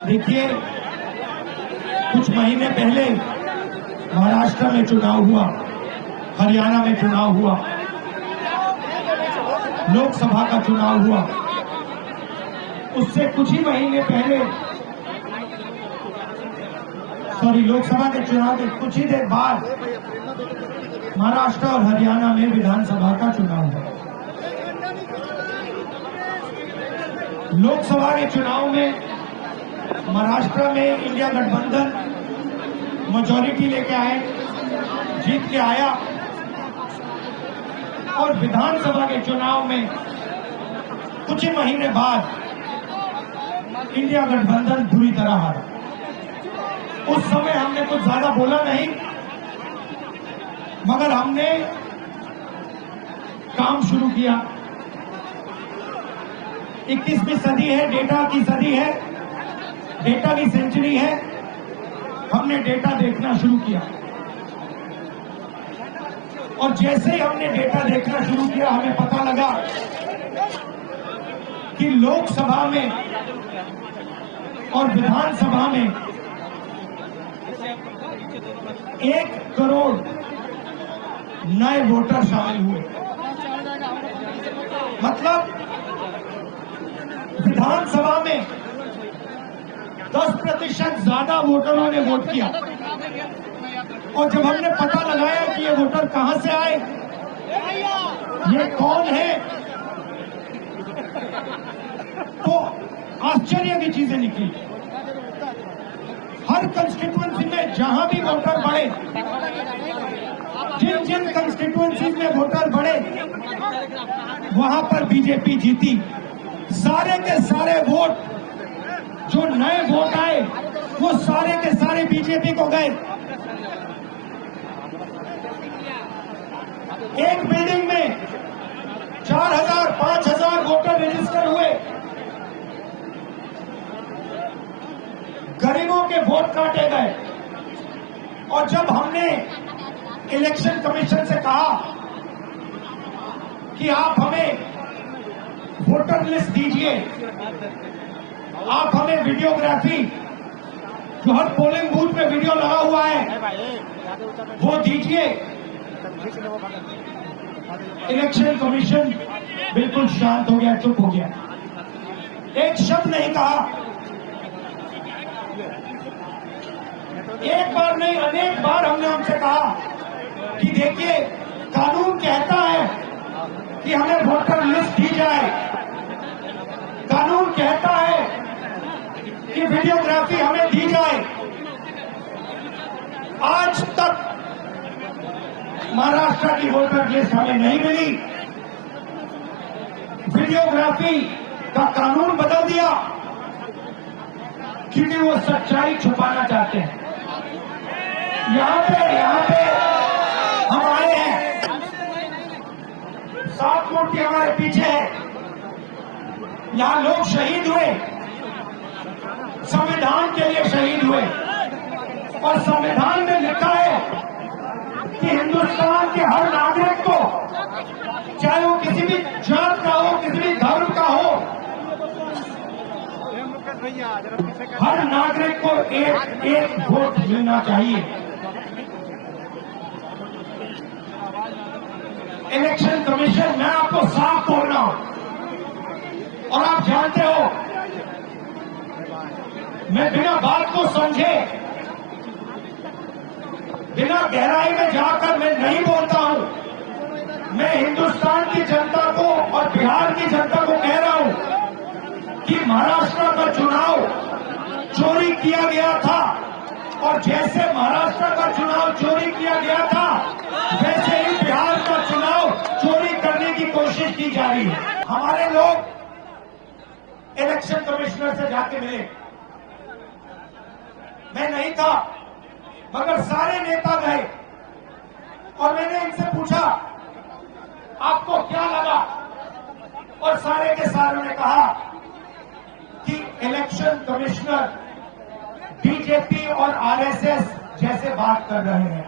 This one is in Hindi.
देखिए, कुछ महीने पहले महाराष्ट्र में चुनाव हुआ, हरियाणा में चुनाव हुआ, लोकसभा का चुनाव हुआ। उससे कुछ ही महीने पहले लोकसभा के चुनाव के कुछ ही देर बाद महाराष्ट्र और हरियाणा में विधानसभा का चुनाव हुआ। लोकसभा के चुनाव में महाराष्ट्र में इंडिया गठबंधन मेजॉरिटी लेके आए, जीत के आया, और विधानसभा के चुनाव में कुछ ही महीने बाद इंडिया गठबंधन बुरी तरह हारा। उस समय हमने कुछ ज्यादा बोला नहीं, मगर हमने काम शुरू किया। 21वीं सदी है, डेटा की सदी है, डेटा की सेंचुरी है। हमने डेटा देखना शुरू किया, और जैसे ही हमने डेटा देखना शुरू किया, हमें पता लगा कि लोकसभा में और विधानसभा में 1 करोड़ नए वोटर शामिल हुए। मतलब विधानसभा में 10% ज्यादा वोटरों ने वोट किया। और जब हमने पता लगाया कि ये वोटर कहां से आए, ये कौन है, तो आश्चर्य की चीजें निकली। हर कंस्टिट्यूएंसी में जहां भी वोटर बढ़े, जिन जिन कंस्टिट्यूएंसी में वोटर बढ़े, वहां पर बीजेपी जीती। सारे के सारे वोट, जो नए वोट आए, वो सारे के सारे बीजेपी को गए। एक बिल्डिंग में 4000 5000 वोटर रजिस्टर हुए। गरीबों के वोट काटे गए। और जब हमने इलेक्शन कमीशन से कहा कि आप हमें वोटर लिस्ट दीजिए, आप हमें वीडियोग्राफी, जो हर पोलिंग बूथ में वीडियो लगा हुआ है, वो दीजिए। इलेक्शन कमीशन बिल्कुल शांत हो गया, चुप हो गया, एक शब्द नहीं कहा। एक बार नहीं, अनेक बार हमने उनसे कहा कि देखिए, कानून कहता है कि हमें वोटर लिस्ट दी जाए, कानून कहता है कि वीडियोग्राफी हमें दी जाए। आज तक महाराष्ट्र की वोटर लिस्ट हमें नहीं मिली। वीडियोग्राफी का कानून बदल दिया क्योंकि वो सच्चाई छुपाना चाहते हैं। यहां पे हम आए हैं, 7 मूर्ति हमारे पीछे है। यहां लोग शहीद हुए, संविधान के लिए शहीद हुए, और संविधान में लिखा है कि हिंदुस्तान के हर नागरिक को, चाहे वो किसी भी जात का हो, किसी भी धर्म का हो, हर नागरिक को एक वोट मिलना चाहिए। इलेक्शन कमीशन, मैं आपको साफ बोल रहा हूं, और आप जानते हो, मैं बिना बात को समझे, बिना गहराई में जाकर मैं नहीं बोलता हूं। मैं हिंदुस्तान की जनता को और बिहार की जनता को कह रहा हूं कि महाराष्ट्र का चुनाव चोरी किया गया था, और जैसे महाराष्ट्र का चुनाव चोरी किया गया था, वैसे ही बिहार का चुनाव चोरी करने की कोशिश की जा रही है। हमारे लोग इलेक्शन कमिश्नर से जाके मिले, मैं नहीं था, मगर सारे नेता गए, और मैंने इनसे पूछा आपको क्या लगा, और सारे के सारों ने कहा कि इलेक्शन कमिश्नर बीजेपी और आरएसएस जैसे बात कर रहे हैं।